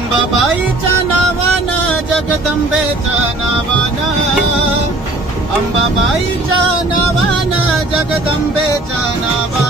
अंबाबाईच्या नावानं जगदंबेच्या नावानं अंबाबाईच्या नावानं जगदंबेच्या नावानं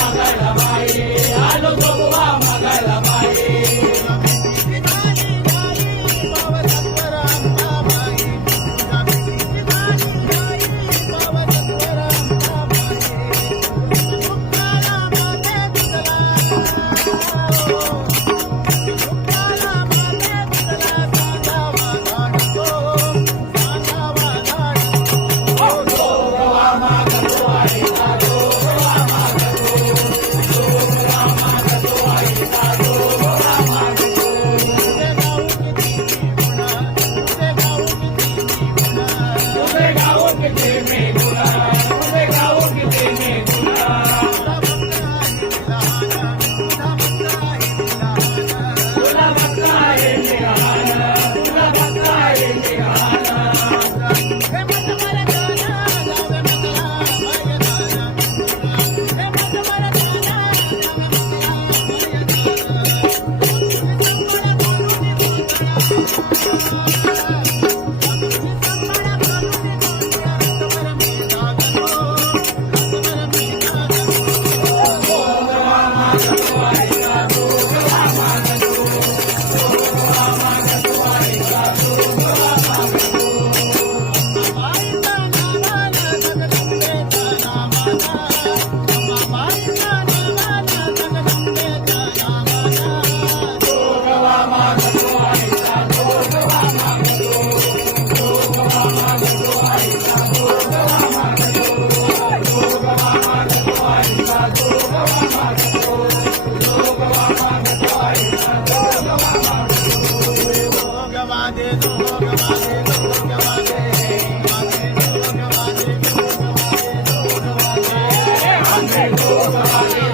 Oh, my God.